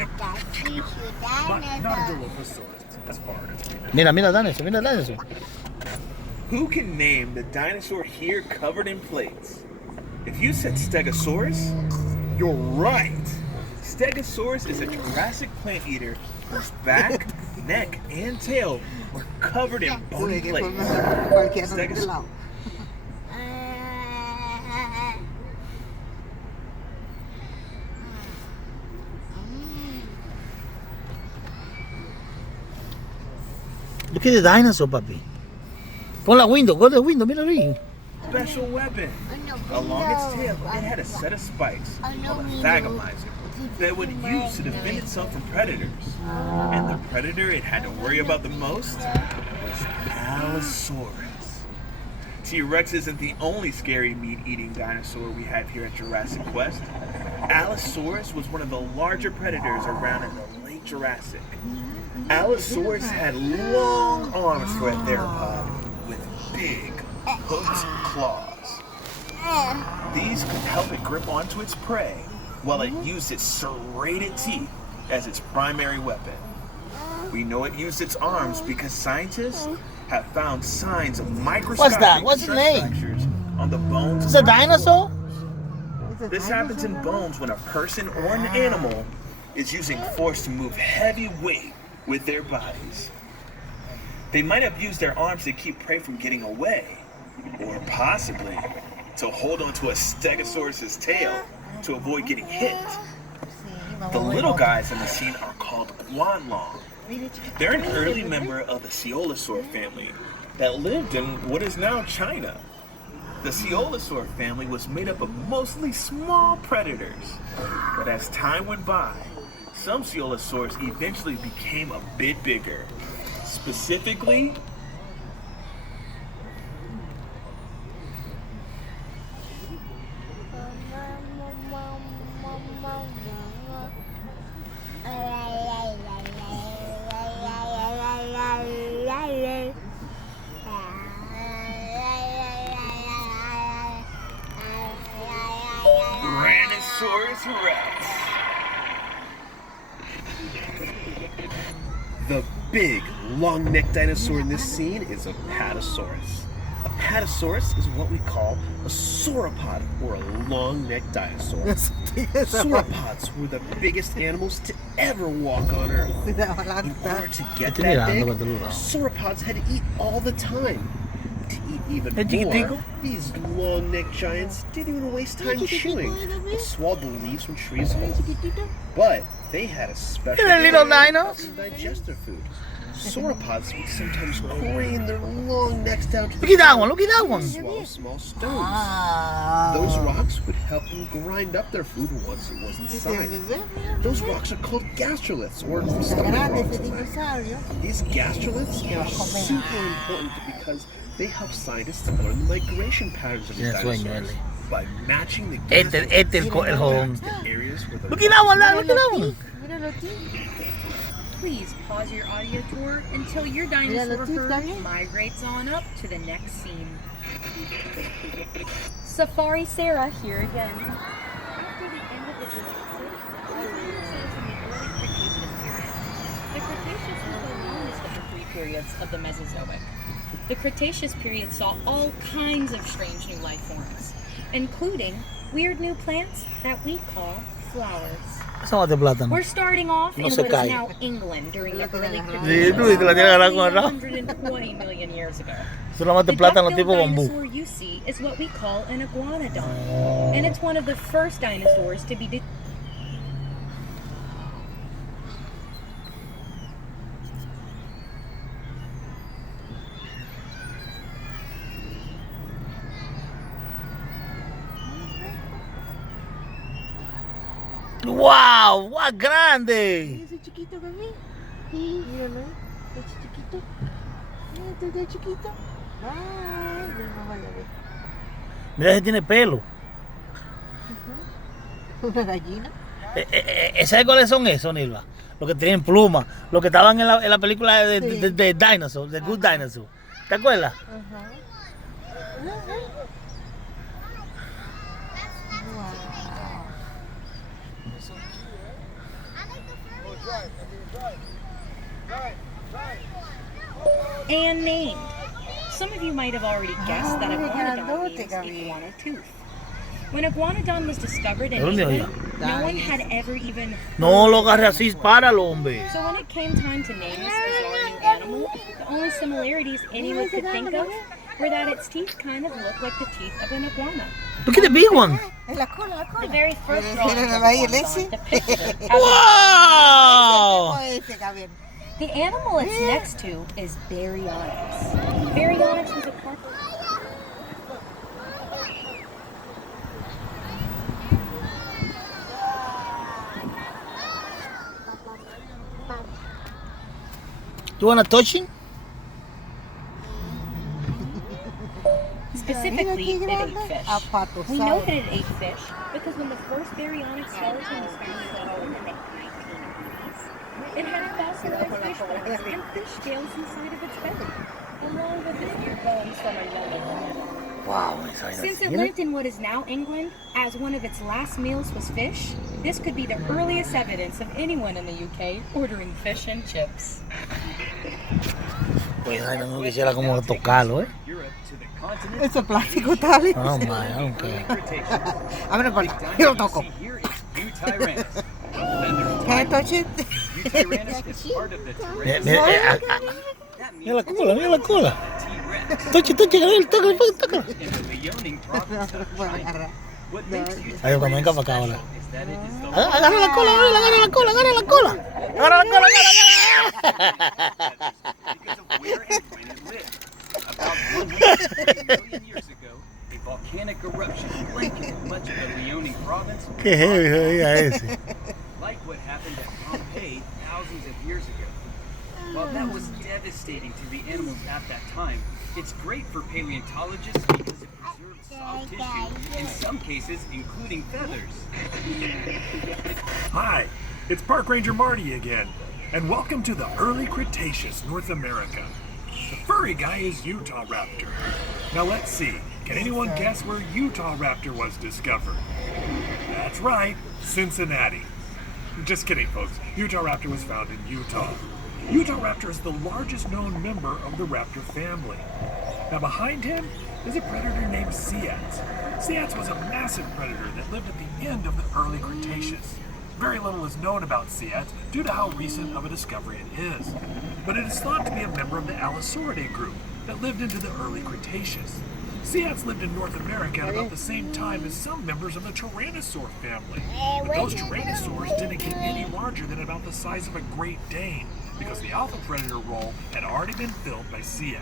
Not a Dilophosaurus. That's hard. Mira, mira dinosaur, mira dinosaur. Who can name the dinosaur here covered in plates? If you said Stegosaurus, you're right. Stegosaurus is a Jurassic plant eater whose back, neck, and tail were covered in bony plates. Stegosaurus. Look at the dinosaur, papi. Pon la window, go to the window, mira ahí. Special weapon. Along its tail, it had a set of spikes called a thagomizer that would use to defend itself from predators. And the predator it had to worry about the most was Allosaurus. T-Rex isn't the only scary meat-eating dinosaur we have here at Jurassic Quest. Allosaurus was one of the larger predators around in the late Jurassic. Allosaurus had long arms for a theropod with big, hooked claws. These could help it grip onto its prey while it used its serrated teeth as its primary weapon. We know it used its arms because scientists have found signs of microscopic What's the stress name? fractures on the bones. It's a dinosaur? This happens in bones when a person or an animal is using force to move heavy weight with their bodies. They might have used their arms to keep prey from getting away, or possibly to hold onto a Stegosaurus's tail to avoid getting hit. The little guys in the scene are called guanlong. They're an early member of the Coelosaur family that lived in what is now China. The Coelosaur family was made up of mostly small predators, but as time went by, some Coelosaurs eventually became a bit bigger. Specifically, Tyrannosaurus Rex. The big, long-necked dinosaur in this scene is a Apatosaurus. A Apatosaurus is what we call a sauropod, or a long-necked dinosaur. Sauropods were the biggest animals to ever walk on Earth. In order to get that big, sauropods had to eat all the time. To eat even more, these long-necked giants didn't even waste time chewing, but swallowed the leaves from trees whole. But they had a special little dinos. to digest their food. Sauropods would sometimes crane their long necks down to the Look at that one, look at that one. swallow small stones. Those rocks would help them grind up their food once it was inside. Those rocks are called gastroliths, or stomach rocks. These gastroliths are super important because they help scientists to learn the migration patterns of these dinosaurs by matching the el jodón. areas where the Look at that one, look at that one. Please pause your audio tour until your dinosaur herd migrates on up to the next scene. Safari Sarah here again. After the end of the Jurassic, the Cretaceous was the longest of the three periods of the Mesozoic. The Cretaceous period saw all kinds of strange new life forms, including weird new plants that we call flowers. Esa de plátano. We're starting off in No what se is cae. now England during the early Sí, tú te la tienes que agarrar con el rabo. 120 million years ago. Solamente The plátano duck-billed tipo bambú. dinosaur you see is what we call an iguanodon, and it's one of the first dinosaurs to be ¡Wow! ¡Wow! ¡Grande! Ese chiquito, bebé. Míralo, ese chiquito. Mira, este chiquito. Ay, mamá ya ve. Mira, ese tiene pelo. Una gallina. ¿Sabes cuáles son esos, Nilva? Los que tienen plumas. Los que estaban en la película de Dinosaur, de Good Dinosaur. ¿Te acuerdas? Ajá. And named. Some of you might have already guessed that iguanodon means iguana tooth. When iguanodon was discovered in England, no one had ever even No lo agarre así, páralo, hombre. So when it came time to name this bizarre new animal, the only similarities anyone could think of were that its teeth kind of looked like the teeth of an iguana. Look at the big one. En la cola, la The cola. very first drawing of Ahí, iguanodon Lexi. depicted it as Wow! Ese, Gabriel. the animal it's next to is Baryonyx. Baryonyx was a carpenter. You wanna touch him? Specifically, it ate fish. We know that Apatosaurus. it ate fish because when the first Baryonyx skeleton was found in the late 1980s, it had fossilized fish bones and fish scales inside of its belly, along with its ear bones from another animal. Wow, Since it lived in what is now England, as one of its last meals was fish, this could be the earliest evidence of anyone in the UK ordering fish and chips. Pues ay, no quisiera como tocarlo, Europe to the continent. Eso es plástico, tal. Oh my, I don't care. A ver, Pablo, yo lo toco. Here is Eutyrannus. Feathered Can I touch it? Eutyrannus is part of the Mira, Tyrannosaurus. mira, mira la cola, mira la cola. T-Rex. Toche, Gabriel, tócala, tócala. In the Leoning province of China. What makes Ay, cuando venga para acá ahora. is that it is the Agarra la cola, agarra la cola, agarra la cola. Agarra la cola, agarra. because of where and when it lived. About 150 million years ago, a volcanic eruption blanketed much of the Leoning province, Qué heavy se veía ese. like what happened at Pompeii thousands of years ago. While that was devastating to the animals at that time, it's great for paleontologists because it preserves soft tissue, in some cases including feathers. Hi, it's Park Ranger Marty again, and welcome to the early Cretaceous North America. The furry guy is Utah Raptor. Now let's see, can anyone guess where Utah Raptor was discovered? That's right, Cincinnati. Just kidding, folks. Utah Raptor was found in Utah. Utah Raptor is the largest known member of the raptor family. Now behind him is a predator named Ceyx. Ceyx was a massive predator that lived at the end of the early Cretaceous. Very little is known about Ceyx due to how recent of a discovery it is. But it is thought to be a member of the Allosauridae group that lived into the early Cretaceous. Ceyx lived in North America at about the same time as some members of the Tyrannosaur family. But those Tyrannosaurs didn't get any larger than about the size of a Great Dane, because the alpha predator role had already been filled by Ceyx.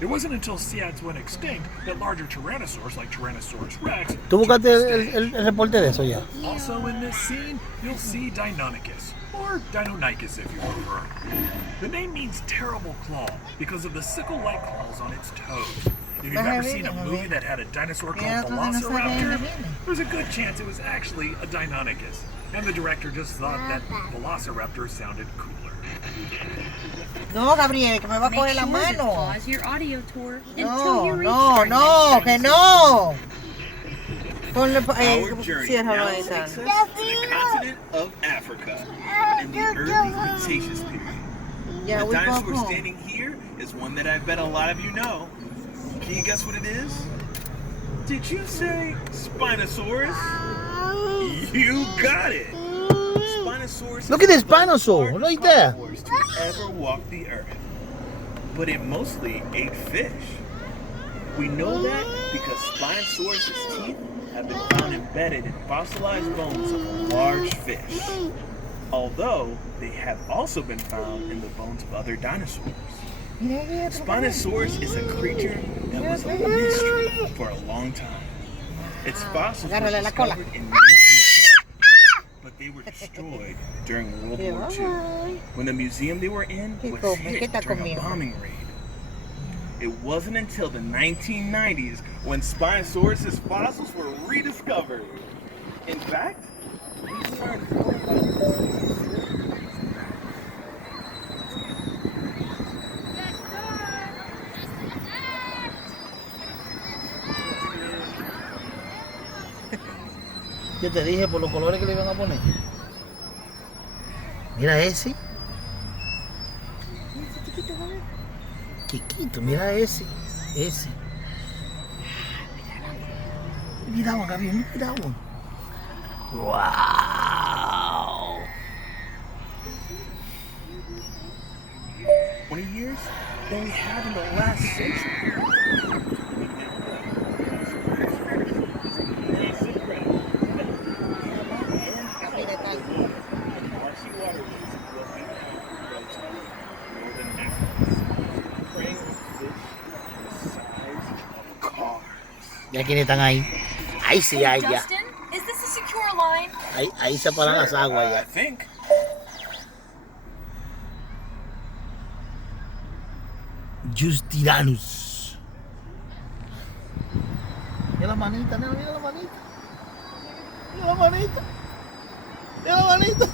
It wasn't until Ceyx went extinct that larger Tyrannosaurs like Tyrannosaurus Rex Tú took buscaste the el, stage. el reporte de eso ya. Also in this scene, you'll see Deinonychus, or Deinonychus if you prefer. The name means terrible claw because of the sickle-like claws on its toes. If you've ever seen a movie that had a dinosaur called Velociraptor, there's a good chance it was actually a Deinonychus, and the director just thought that Velociraptor sounded cooler. No, Gabriel, que me va a Make coger la sure to mano. pause your audio tour until No, you reach no, our no, next que dinosaur. no. Ponle, Our journey cierra now esa. takes us to the continent of Africa in the early Cretaceous period. Yeah, The we go dinosaur home. standing here is one that I bet a lot of you know. Can you guess what it is? Did you say Spinosaurus? You got it! Spinosaurus Look is at this the Spinosaur, largest right there. carnivores to ever walk the earth. But it mostly ate fish. We know that because Spinosaurus' teeth have been found embedded in fossilized bones of a large fish. Although they have also been found in the bones of other dinosaurs. Spinosaurus is a creature that was a mystery for a long time. Its fossils were Agárrale la cola. discovered in 1912, but they were destroyed during World War II, when the museum they were in was Hijo, hit ¿qué está during a comiendo? bombing raid. It wasn't until the 1990s when Spinosaurus' fossils were rediscovered. In fact, we learned more about Yo te dije por los colores que le iban a poner. Mira ese. Gabriel. Chiquito, mira ese. Mira, Gabriel, mira. Wow. 20 years than we had in the last century. Ya quienes están ahí. Ahí sí hay ya. Justin, is this a secure line? Ahí se paran las aguas I ya. think. Justiranus. Mira la manita, nena, mira la manita. Mira la manita. Mira la manita.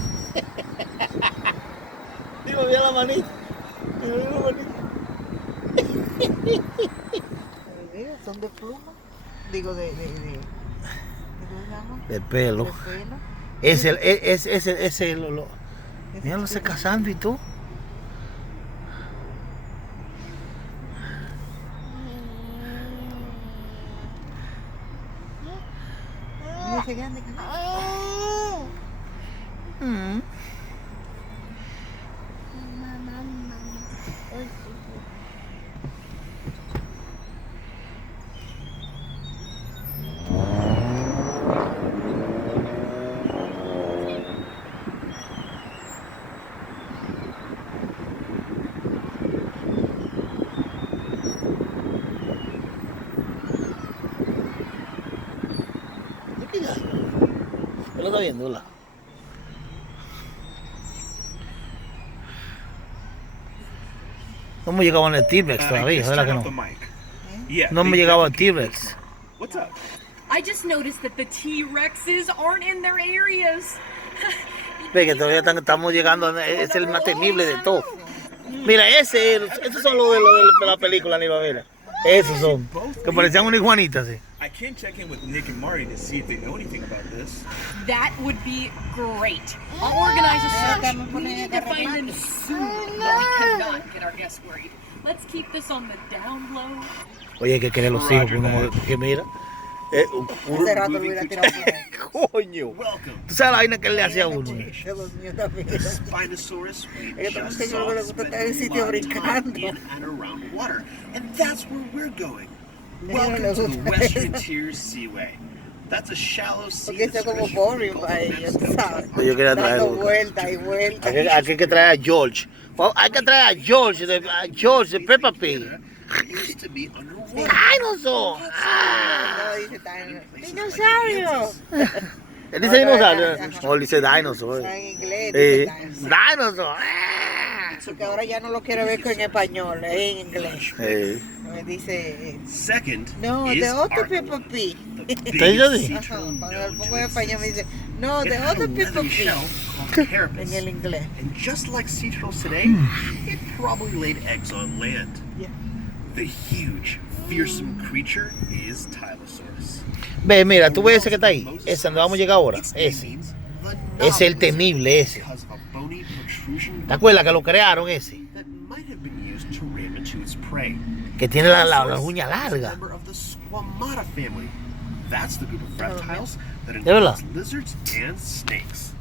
Digo, mira la manita. Mira la manita. Mira, son de pluma. Digo, ¿qué se llama? De pelo. De pelo. Ese míralo se casando y tú. Mira ese grande que ¿Qué lo está viendo, la? No hemos llegado al T-Rex I todavía, just ¿verdad turned que off the no? mic. Yeah, No hemos they llegado al definitely T-Rex. smart. What's up? I just noticed that the T-Rexes aren't in their areas. Ve que todavía estamos llegando, es el más temible de todo. Mira, esos son los de la película, ni lo mira. Esos son, que parecían una iguanita, sí. I can check in with Nick and Marty to see if they know anything about this. That would be great. I'll organize a search. We need to find them soon, but we cannot get our guests worried. Let's keep this on the down low. Oye, hay que querer los hijos, porque mira. hace rato lo hubiera tirado por ahí. Coño. Welcome. ¿Tú sabes la vaina que él le hacía a uno? Dios mío, también. Spinosaurus we Es que también just que yo saw lo que le gusta spend estar en el a sitio lot of time brincando. in and around water. And that's where we're going. no Welcome le to the gusta Western eso. Tier Seaway. That's a shallow sea. Porque está como stretching boring from para Gulf ellos, of tú sabes. Mexico Yo quería Dando traerlo. vueltas y vueltas. Aquí hay que traer a George. Well, hay que traer a George de Peppa Pig. It used to be underwater. ¡Dinosaur! No, dice tan- ¡Dinosaurio! Él dice dinosaurio. No, él dice dinosaur. Está en inglés, dice dinosaur. Dinosaur. Porque ahora ya no lo quiero ver en español, es en inglés. Me dice, Second no, is de otro Arthur, Peppa Pig. the ¿Te dice así? biggest sea Ajá, turtle cuando lo known pongo to en español me dice, exist. no, It de had a otro Peppa leathery Pig. shell called carapace. En el inglés. And just like sea turtles today, it probably laid eggs on land. Yeah. The huge, fearsome creature is Tylosaurus. Ve, mira, tú ves ese que está ahí. Ese donde vamos a llegar ahora. Its name Ese. means Ese the es el novelist temible, ese. because of a bony protrusion ¿Te acuerdas que lo crearon ese? that might have been used to ram into its prey. Que tiene la Tylosaurus uña is a larga. member of the Squamata family. That's the group of reptiles that ¿De verdad? includes lizards and snakes.